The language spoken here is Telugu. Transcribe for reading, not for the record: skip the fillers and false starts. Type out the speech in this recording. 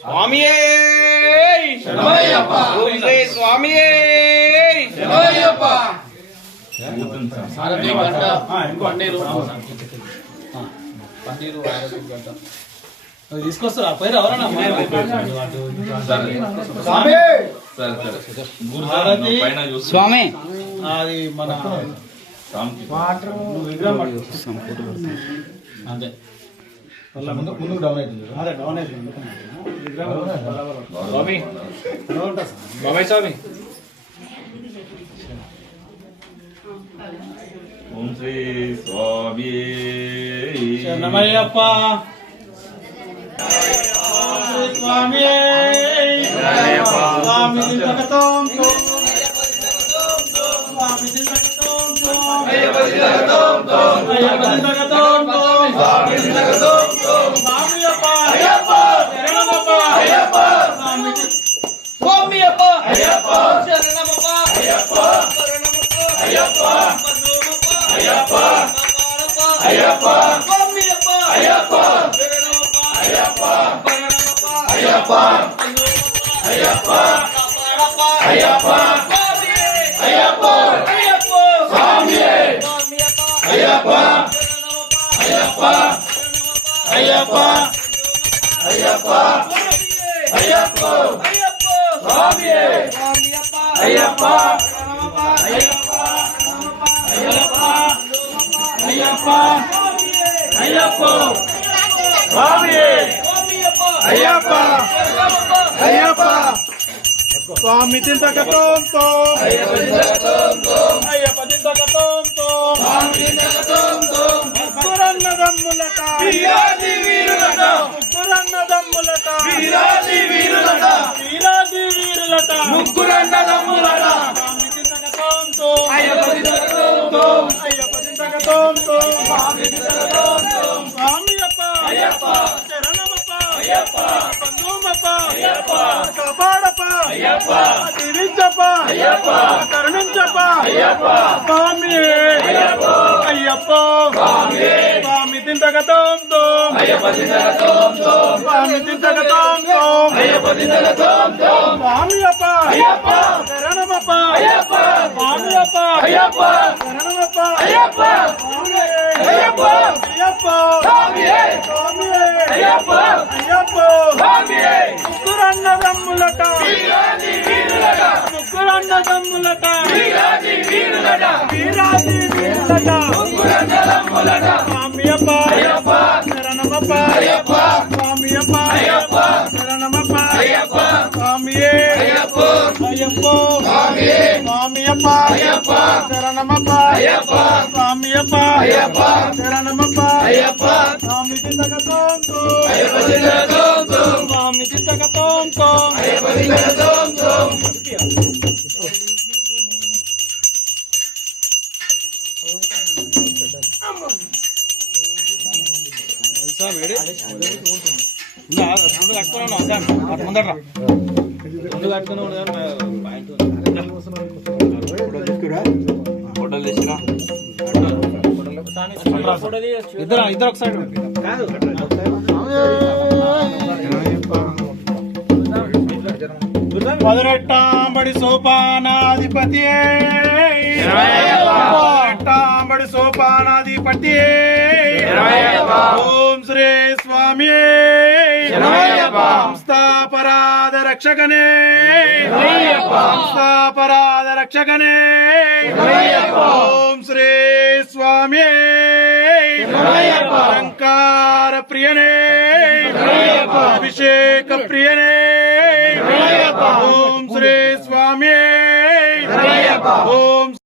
స్వామియే శరణమయ్యప్ప ఓం శ్రీ స్వామియే శరణమయ్యప్ప సారథి గంట పన్నీరు పన్నీరు గంట తీసుకొస్తారా పైన ఎవరన్నా స్వామి అది మన అంతే ముందుకు డౌన్ అవుతుంది. అదే డౌన్ అవుతుంది స్వామి బాబాయ్ స్వామి ఓం శ్రీ స్వామి శరణమయ్యప్ప స్వామి స్వామి దిగతం స్వామి దిగతం అయ్యప్ప దిగతం స్వామి అయ్యప్ప శరణమప్ప అయ్యప్ప స్వామి స్వామియప్ప అయ్యప్ప శరణమప్ప అయ్యప్ప అయ్యప్ప అయ్యప్ప అయ్యప్ప అయ్యప్ప స్వామియప్ప అయ్యప్ప శరణమప్ప అయ్యప్ప అయ్యప్ప అయ్యప్ప అయ్యప్ప స్వామియే అయ్యప్ప అయ్యప్ప అయ్యప్ప అయ్యప్ప అయ్యప్ప స్వామియే అయ్యప్ప అయ్యప్ప అయ్యప్ప అయ్యప్ప స్వామియే అయ్యప్ప అయ్యప్ప స్వామి దిగతం అయ్యప్ప అయ్యప్ప దిగతం ముగ్గురన్నదమ్ములట వీరాది వీరులట ముగ్గురన్నదమ్ములట వీరాది వీరులట వీరాది వీరులట ముగ్గురన్నదమ్ములట స్వామి దిగతంతో అయ్యప్ప దిగతంతో అయ్యప్ప దిగతంతో స్వామి దిగతంతో స్వామియప్ప అయ్యప్ప శరణమప్ప అయ్యప్ప పందుమప్ప అయ్యప్ప కాపాడప్ప అయ్యప్ప దీవించప్ప అయ్యప్ప కరుణించప్ప అయ్యప్ప స్వామి అయ్యప్ప అయ్యప్ప స్వామి స్వామి దిగతంతో అయ్యప్ప దిగతంతో స్వామి దిగతంతో అయ్యప్ప దిగతంతో స్వామియప్ప అయ్యప్ప శరణమప్ప అయ్యప్ప స్వామియప్ప అయ్యప్ప శరణమప్ప అయ్యప్ప స్వామి అయ్యప్ప అయ్యప్ప స్వామియే స్వామి అయ్యప్ప అయ్యప్ప స్వామియే ముగ్గురన్నదమ్ములట వీరాది వీరులట ముగ్గురన్నదమ్ములట వీరాది వీరులట వీరాది వీరులట ముగ్గురన్నదమ్ములట స్వామియప్ప అయ్యప్ప శరణమప్ప అయ్యప్ప స్వామియప్ప అయ్యప్ప శరణమప్ప అయ్యప్ప స్వామియే అయ్యప్ప అయ్యప్ప స్వామియే స్వామియప్ప అయ్యప్ప శరణమప్ప అయ్యప్ప స్వామియప్ప అయ్యప్ప శరణమప్ప అయ్యప్ప స్వామి దిగతంతో అయ్యప్ప దిగతంతో స్వామి దిగతంతో అయ్యప్ప దిగతంతో ముందు కట్టుకున్నాను ముందర ముందు ఇద్దరు ఇద్దరు ఒక సైడ్ పదిరెట్టాంబడి సోపానాధిపతియే పదిరెట్టాంబడి సోపానాధిపతియే ఓం శ్రీ స్వామి సంస్థాపరాధ రక్షకనే సంస్థాపరాధ రక్షకనే ఓం శ్రీ స్వామి అలంకార ప్రియనే అభిషేక ప్రియనే ఓం శ్రీ స్వామి ఓం